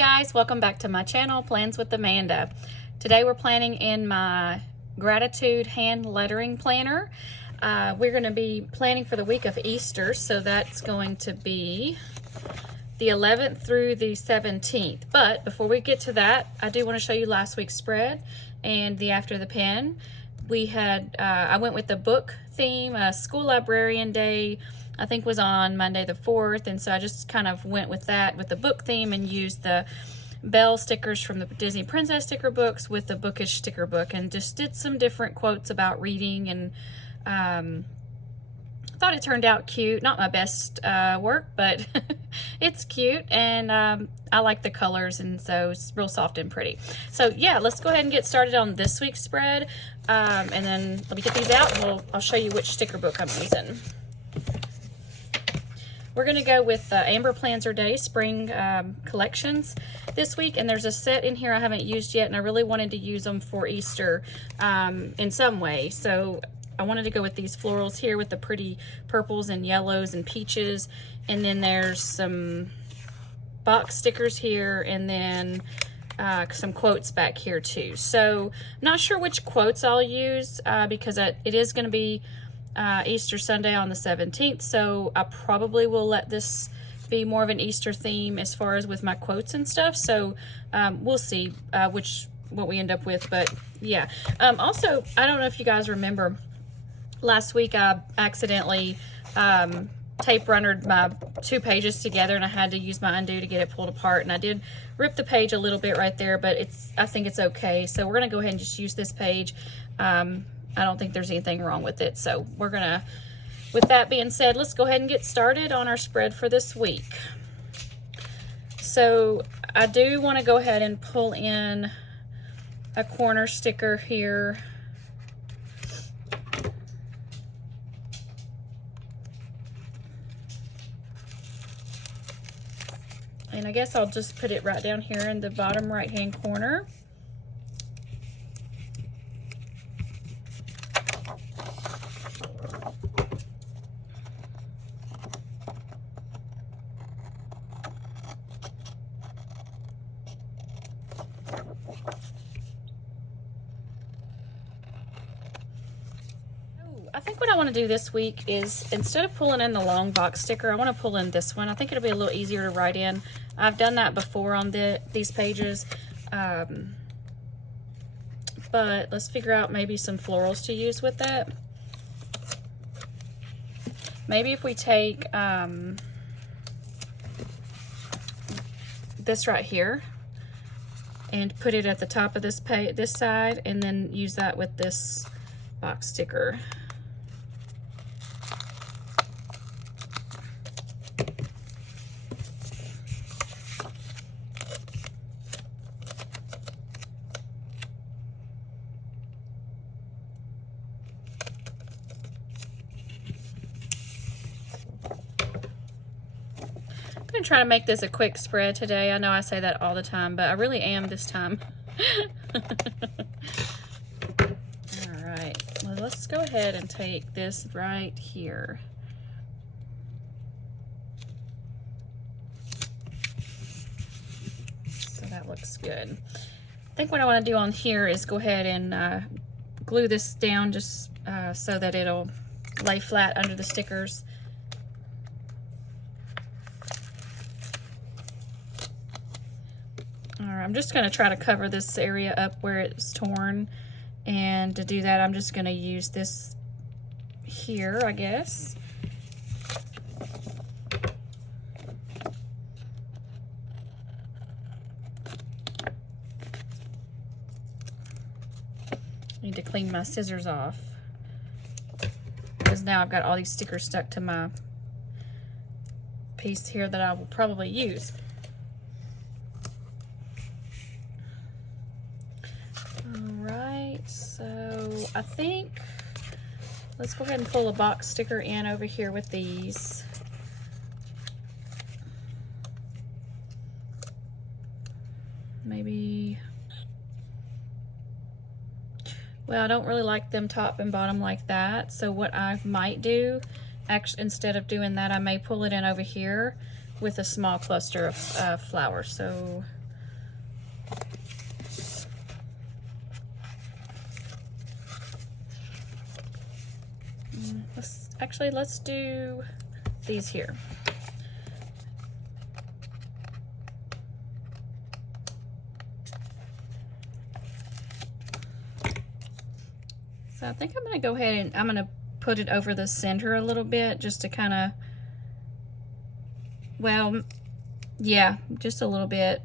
guys, welcome back to my channel, Plans with Amanda. Today we're planning in my gratitude hand lettering planner. We're going to be planning for the week of Easter, so that's going to be the 11th through the 17th. But before we get to that, I do want to show you last week's spread and the After the Pen. We had, I went with the book theme. School Librarian Day, I think, was on Monday the 4th, and so I just kind of went with that, with the book theme, and used the Belle stickers from the Disney Princess sticker books with the Bookish sticker book, and just did some different quotes about reading, and thought it turned out cute. Not my best work, but it's cute, and I like the colors, and so it's real soft and pretty. So yeah, let's go ahead and get started on this week's spread, and then let me get these out, and I'll show you which sticker book I'm using. We're going to go with Amber Plans Her Day Spring Collections this week, and there's a set in here I haven't used yet, and I really wanted to use them for Easter in some way. So I wanted to go with these florals here with the pretty purples and yellows and peaches, and then there's some box stickers here, and then some quotes back here too. So I'm not sure which quotes I'll use because it is going to be Easter Sunday on the 17th, so I probably will let this be more of an Easter theme as far as with my quotes and stuff. So we'll see what we end up with. But yeah, also, I don't know if you guys remember, last week I accidentally tape runnered my 2 pages together, and I had to use my undo to get it pulled apart, and I did rip the page a little bit right there, but I think it's okay. So we're gonna go ahead and just use this page. I don't think there's anything wrong with it. So we're gonna, with that being said, let's go ahead and get started on our spread for this week. So I do want to go ahead and pull in a corner sticker here. And I guess I'll just put it right down here in the bottom right hand corner. I think what I want to do this week is, instead of pulling in the long box sticker, I want to pull in this one. I think it'll be a little easier to write in. I've done that before on these pages, but let's figure out maybe some florals to use with that. Maybe if we take this right here and put it at the top of this side, and then use that with this box sticker. I'm going to try to make this a quick spread today. I know I say that all the time, but I really am this time. Alright, well, let's go ahead and take this right here. So that looks good. I think what I want to do on here is go ahead and glue this down just so that it'll lay flat under the stickers. Alright, I'm just going to try to cover this area up where it's torn, and to do that I'm just going to use this here, I guess. Need to clean my scissors off, because now I've got all these stickers stuck to my piece here that I will probably use. So I think let's go ahead and pull a box sticker in over here with these. Maybe, well, I don't really like them top and bottom like that. So what I might do, actually, instead of doing that, I may pull it in over here with a small cluster of flowers. So actually, let's do these here. So I think I'm going to go ahead and I'm going to put it over the center a little bit just to kind of, well, yeah, just a little bit.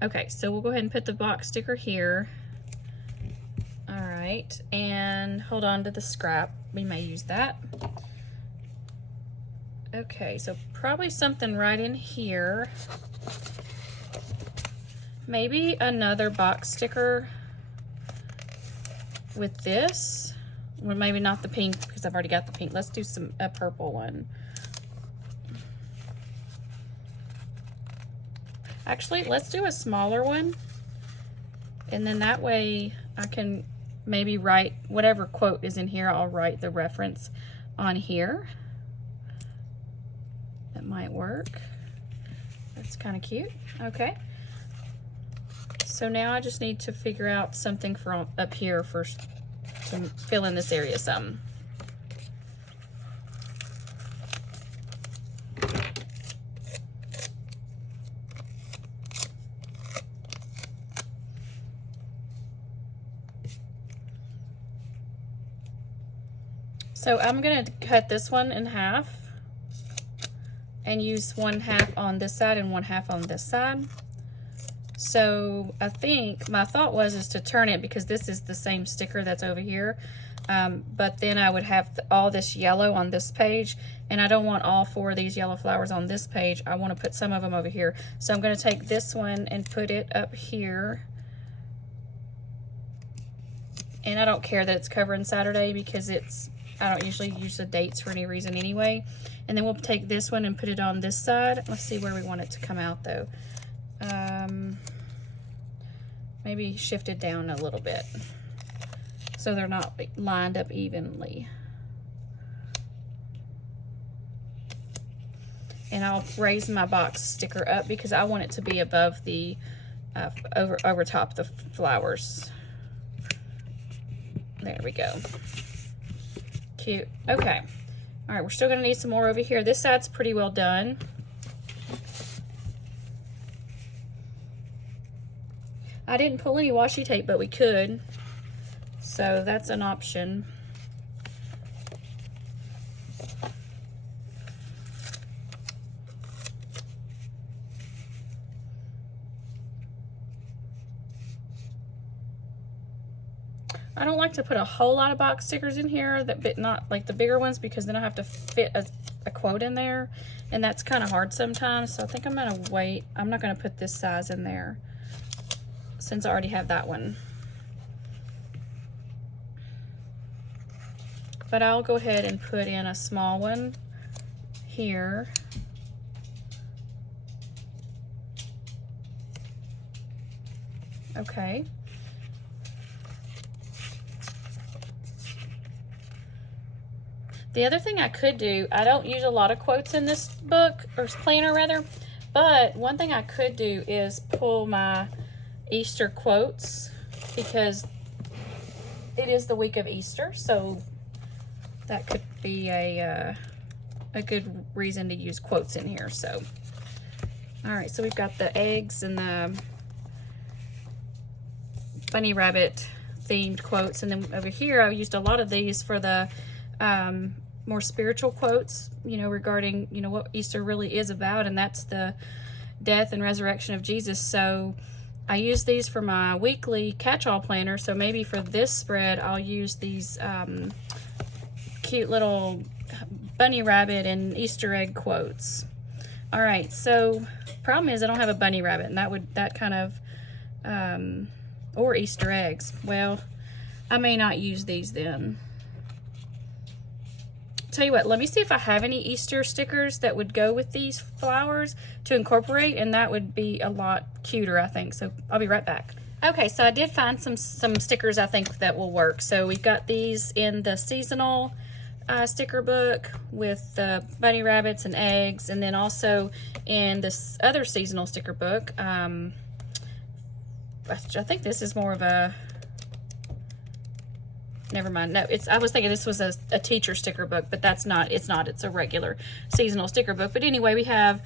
Okay, so we'll go ahead and put the box sticker here. All right, and hold on to the scrap. We may use that. Okay, so probably something right in here. Maybe another box sticker with this. Well, maybe not the pink because I've already got the pink. Let's do a purple one. Actually, let's do a smaller one, and then that way I can maybe write whatever quote is in here. I'll write the reference on here. That might work. That's kind of cute. Okay. So now I just need to figure out something for up here first to fill in this area some. So I'm going to cut this one in half and use 1/2 on this side and 1/2 on this side. So I think my thought is to turn it because this is the same sticker that's over here. But then I would have all this yellow on this page, and I don't want all 4 of these yellow flowers on this page. I want to put some of them over here. So I'm going to take this one and put it up here. And I don't care that it's covering Saturday because I don't usually use the dates for any reason anyway. And then we'll take this one and put it on this side. Let's see where we want it to come out though. Maybe shift it down a little bit so they're not lined up evenly. And I'll raise my box sticker up because I want it to be above the over top the flowers. There we go. Cute. Okay. All right, we're still going to need some more over here. This side's pretty well done. I didn't pull any washi tape, but we could. So that's an option. I don't like to put a whole lot of box stickers in here, but not like the bigger ones, because then I have to fit a quote in there, and that's kind of hard sometimes. So I think I'm gonna wait. I'm not gonna put this size in there since I already have that one. But I'll go ahead and put in a small one here. Okay. The other thing I could do, I don't use a lot of quotes in this book, or planner rather, but one thing I could do is pull my Easter quotes, because it is the week of Easter, so that could be a good reason to use quotes in here. So, all right, so we've got the eggs and the bunny rabbit themed quotes, and then over here I used a lot of these for the more spiritual quotes, you know, regarding, you know, what Easter really is about, and that's the death and resurrection of Jesus. So I use these for my weekly catch-all planner. So maybe for this spread I'll use these cute little bunny rabbit and Easter egg quotes. All right, so problem is I don't have a bunny rabbit, and that kind of or Easter eggs. Well, I may not use these then. tell you what, let me see if I have any Easter stickers that would go with these flowers to incorporate, and that would be a lot cuter, I think. So I'll be right back. Okay, so I did find some stickers I think that will work. So we've got these in the seasonal sticker book with the bunny rabbits and eggs, and then also in this other seasonal sticker book. I think this is more of a, never mind. No, I was thinking this was a teacher sticker book, but that's not. It's not. It's a regular seasonal sticker book. But anyway, we have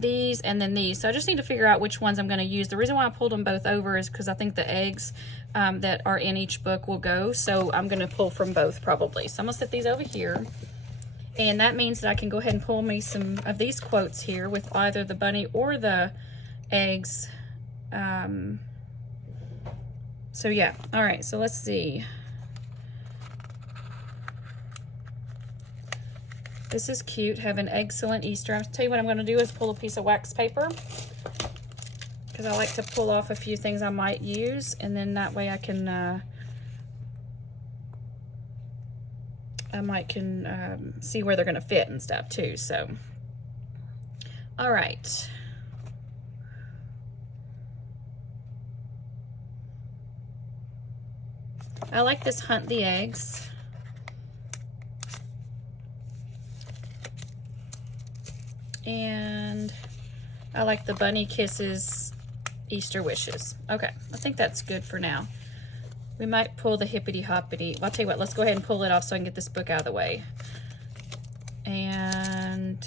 these and then these. So I just need to figure out which ones I'm going to use. The reason why I pulled them both over is because I think the eggs that are in each book will go. So I'm going to pull from both probably. So I'm going to set these over here. And that means that I can go ahead and pull me some of these quotes here with either the bunny or the eggs. So yeah. All right. So let's see. This is cute. Have an excellent Easter. I'll tell you what I'm going to do is pull a piece of wax paper, because I like to pull off a few things I might use, and then that way I can see where they're going to fit and stuff too. So, all right. I like this Hunt the Eggs. And I like the Bunny Kisses Easter Wishes. Okay, I think that's good for now. We might pull the Hippity Hoppity. Well, I'll tell you what, let's go ahead and pull it off so I can get this book out of the way. And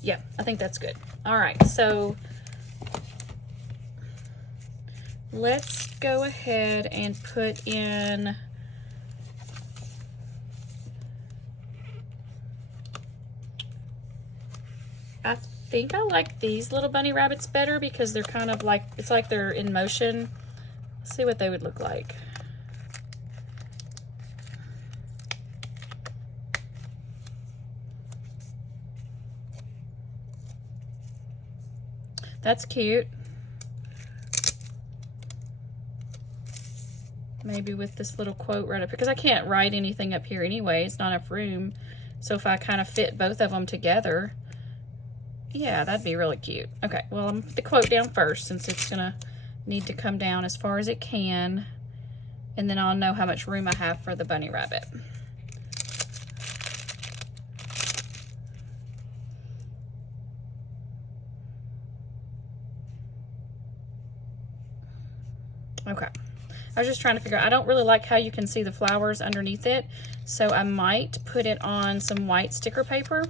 yeah, I think that's good. All right, so let's go ahead and put in I think I like these little bunny rabbits better because they're kind of like, it's like they're in motion. Let's see what they would look like. That's cute. Maybe with this little quote right up here, because I can't write anything up here anyway. It's not enough room. So if I kind of fit both of them together, yeah, that'd be really cute. Okay, well, I'm gonna put the quote down first since it's gonna need to come down as far as it can, and then I'll know how much room I have for the bunny rabbit. Okay, I was just trying to figure out, I don't really like how you can see the flowers underneath it, so I might put it on some white sticker paper.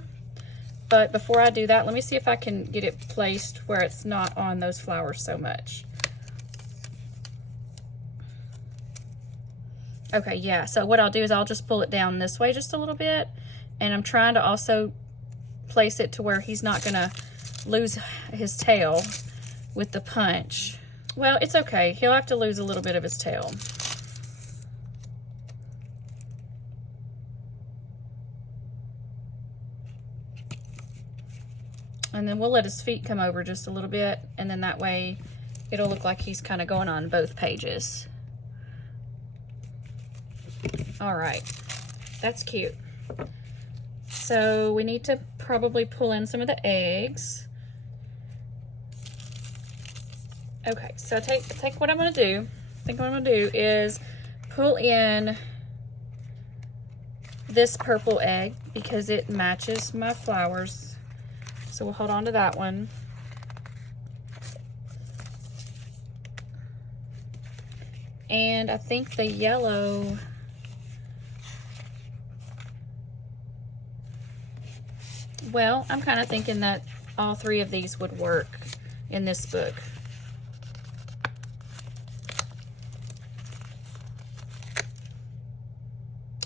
But before I do that, let me see if I can get it placed where it's not on those flowers so much. Okay, yeah, so what I'll do is I'll just pull it down this way just a little bit, and I'm trying to also place it to where he's not gonna lose his tail with the punch. Well, it's okay. He'll have to lose a little bit of his tail. And then we'll let his feet come over just a little bit, and then that way it'll look like he's kind of going on both pages. All right, that's cute. So we need to probably pull in some of the eggs. Okay, so take what I'm gonna do. I think what I'm gonna do is pull in this purple egg because it matches my flowers. So we'll hold on to that one. And I think the yellow, well, I'm kind of thinking that all three of these would work in this book.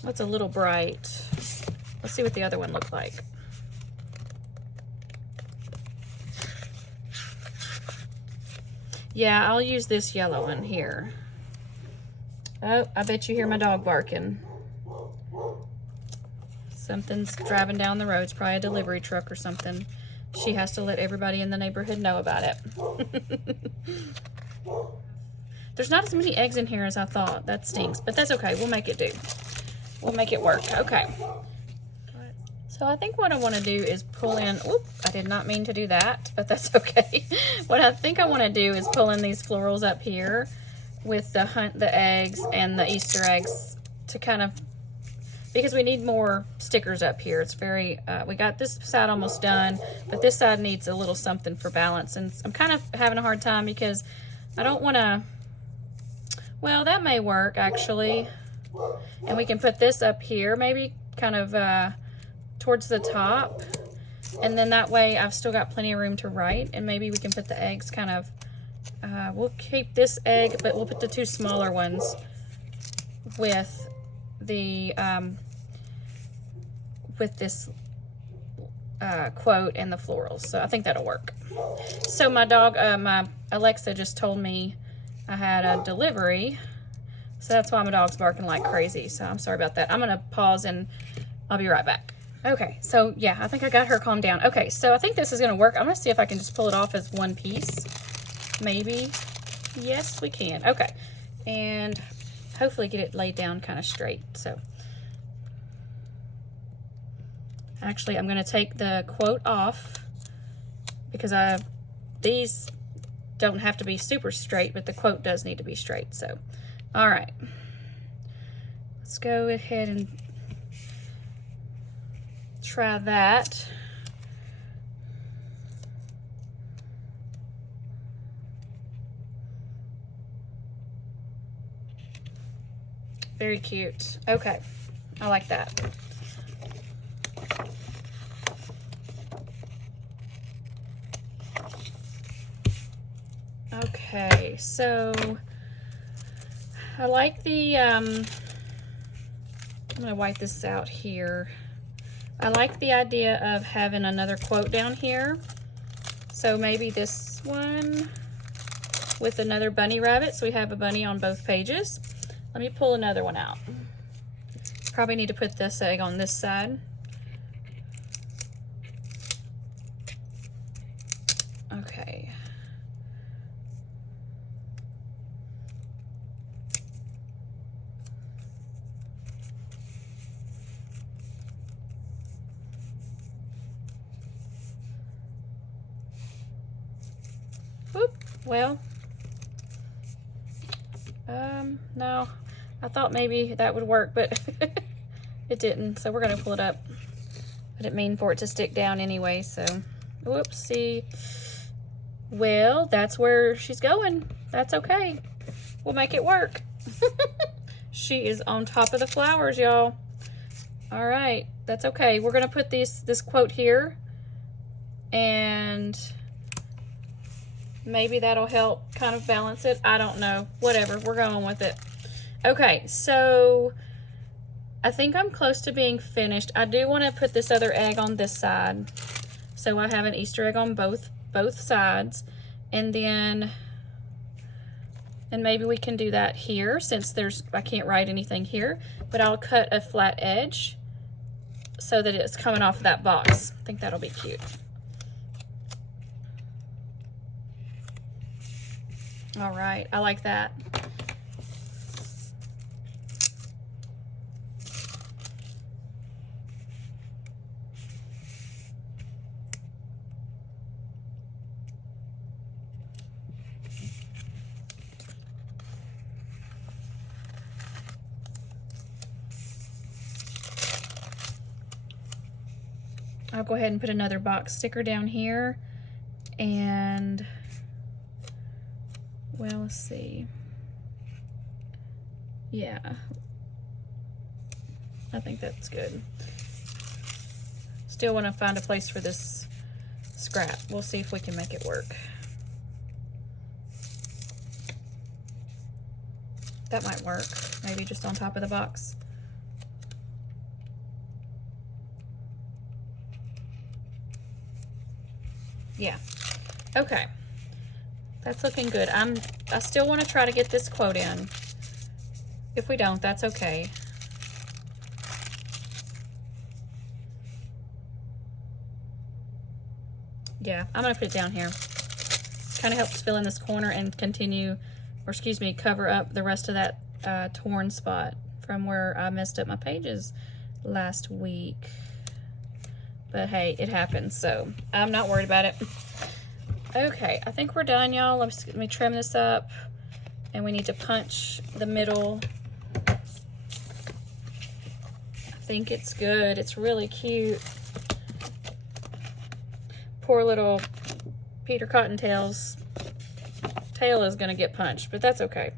That's a little bright. Let's see what the other one looked like. Yeah, I'll use this yellow one here. Oh, I bet you hear my dog barking. Something's driving down the road. It's probably a delivery truck or something. She has to let everybody in the neighborhood know about it. There's not as many eggs in here as I thought. That stinks, but that's okay. We'll make it do. We'll make it work. Okay. So I think what I want to do is pull in, whoop, I did not mean to do that, but that's okay. What I think I want to do is pull in these florals up here with the eggs and the Easter eggs to kind of, because we need more stickers up here. It's very, we got this side almost done, but this side needs a little something for balance. And I'm kind of having a hard time because I don't want to, well, that may work actually. And we can put this up here, maybe kind of towards the top. And then that way I've still got plenty of room to write. And maybe we can put the eggs kind of, we'll keep this egg, but we'll put the two smaller ones with the, with this quote and the florals. So I think that'll work. So my dog, my Alexa just told me I had a delivery. So that's why my dog's barking like crazy. So I'm sorry about that. I'm gonna pause and I'll be right back. Okay, so yeah, I think I got her calmed down. Okay, so I think this is gonna work. I'm gonna see if I can just pull it off as one piece. Maybe. Yes, we can. Okay, and hopefully get it laid down kind of straight. So actually, I'm gonna take the quote off because these don't have to be super straight, but the quote does need to be straight. So, all right, let's go ahead and try that. Very cute. Okay, I like that. Okay, so I like the, I'm gonna wipe this out here. I like the idea of having another quote down here. So maybe this one with another bunny rabbit. So we have a bunny on both pages. Let me pull another one out. Probably need to put this egg on this side. Okay. Whoop. Well, no, I thought maybe that would work, but it didn't. So we're gonna pull it up. I didn't mean for it to stick down anyway, so whoopsie. Well, that's where she's going. That's okay. We'll make it work. She is on top of the flowers, y'all. All right, that's okay. We're gonna put this quote here, and maybe that'll help kind of balance it. I don't know. Whatever. We're going with it. Okay, so I think I'm close to being finished. I do want to put this other egg on this side. So I have an Easter egg on both sides. And then, and maybe we can do that here since I can't write anything here. But I'll cut a flat edge so that it's coming off of that box. I think that'll be cute. All right, I like that. I'll go ahead and put another box sticker down here, and well, let's see. Yeah, I think that's good. Still want to find a place for this scrap. We'll see if we can make it work. That might work. Maybe just on top of the box. Yeah. Okay. That's looking good. I still want to try to get this quote in. If we don't, that's okay. Yeah, I'm gonna put it down here. Kind of helps fill in this corner and continue, or excuse me, cover up the rest of that torn spot from where I messed up my pages last week. But hey, it happens, so I'm not worried about it. Okay, I think we're done, y'all. Let me trim this up. And we need to punch the middle. I think it's good. It's really cute. Poor little Peter Cottontail's tail is gonna get punched, but that's okay.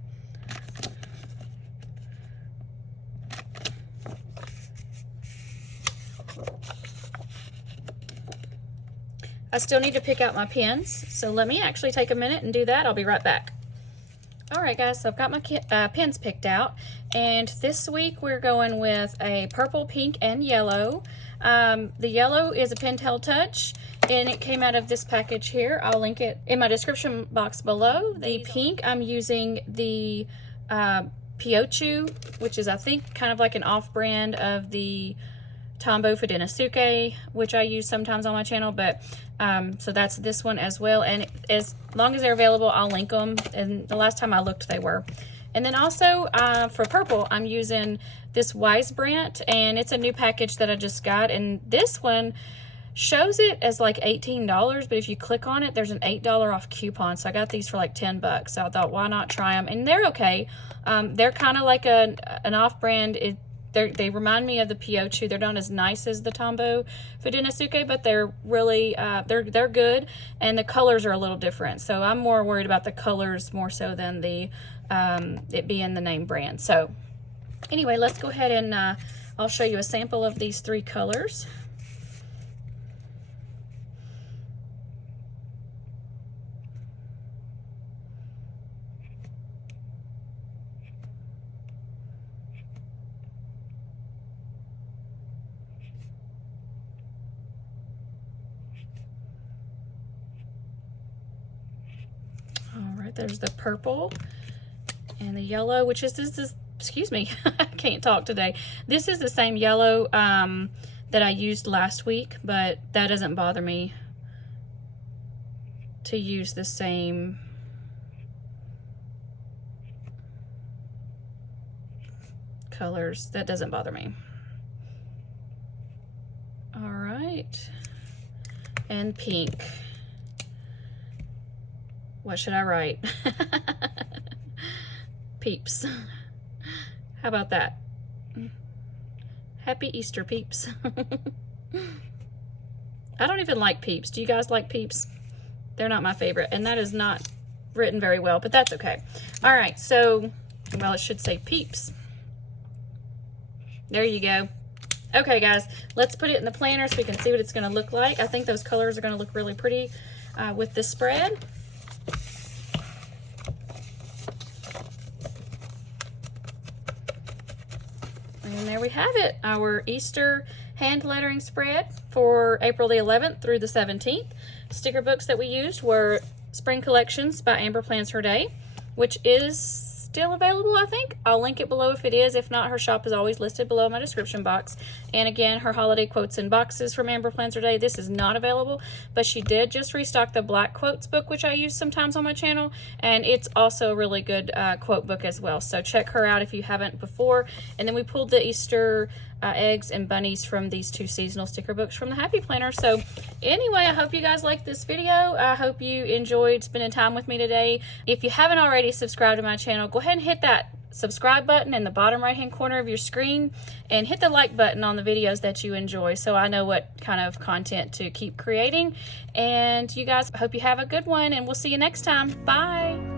I still need to pick out my pins, so let me actually take a minute and do that. I'll be right back. All right, guys, so I've got my pins picked out, and this week we're going with a purple, pink, and yellow. The yellow is a Pentel Touch, and it came out of this package here. I'll link it in my description box below. The pink, I'm using the Piochu, which is, I think, kind of like an off-brand of the Tombow Finalizing, which I use sometimes on my channel, but so that's this one as well, and as long as they're available, I'll link them, and the last time I looked, they were. And then also, for purple, I'm using this Wise Brand, and it's a new package that I just got, and this one shows it as like $18, but if you click on it, there's an $8 off coupon, so I got these for like 10 bucks, so I thought, why not try them? And they're okay. They're kind of like an off-brand. They remind me of the Piochu. They're not as nice as the Tombow Finalizing, but they're really, they're good, and the colors are a little different. So I'm more worried about the colors more so than the it being the name brand. So anyway, let's go ahead and I'll show you a sample of these 3 colors. There's the purple and the yellow, which is this excuse me, I can't talk today. This is the same yellow that I used last week, but that doesn't bother me to use the same colors. That doesn't bother me. All right, and pink. What should I write? Peeps. How about that? Happy Easter, peeps. I don't even like peeps. Do you guys like peeps? They're not my favorite, and that is not written very well, but that's okay. All right, so, well, it should say peeps. There you go. Okay, guys, let's put it in the planner so we can see what it's going to look like. I think those colors are going to look really pretty with this spread. And there we have it, our Easter hand lettering spread for April the 11th through the 17th. Sticker books that we used were Spring Collections by Amber Plans Her Day, which is still available, I think. I'll link it below if it is. If not, her shop is always listed below in my description box. And again, her holiday quotes and boxes from Amber Plans Her Day. This is not available, but she did just restock the Black Quotes book, which I use sometimes on my channel, and it's also a really good quote book as well. So check her out if you haven't before. And then we pulled the Easter eggs and bunnies from these 2 seasonal sticker books from the Happy Planner. So anyway, I hope you guys liked this video. I hope you enjoyed spending time with me today. If you haven't already subscribed to my channel, go ahead and hit that subscribe button in the bottom right hand corner of your screen, and hit the like button on the videos that you enjoy so I know what kind of content to keep creating. And you guys, I hope you have a good one, and we'll see you next time. Bye.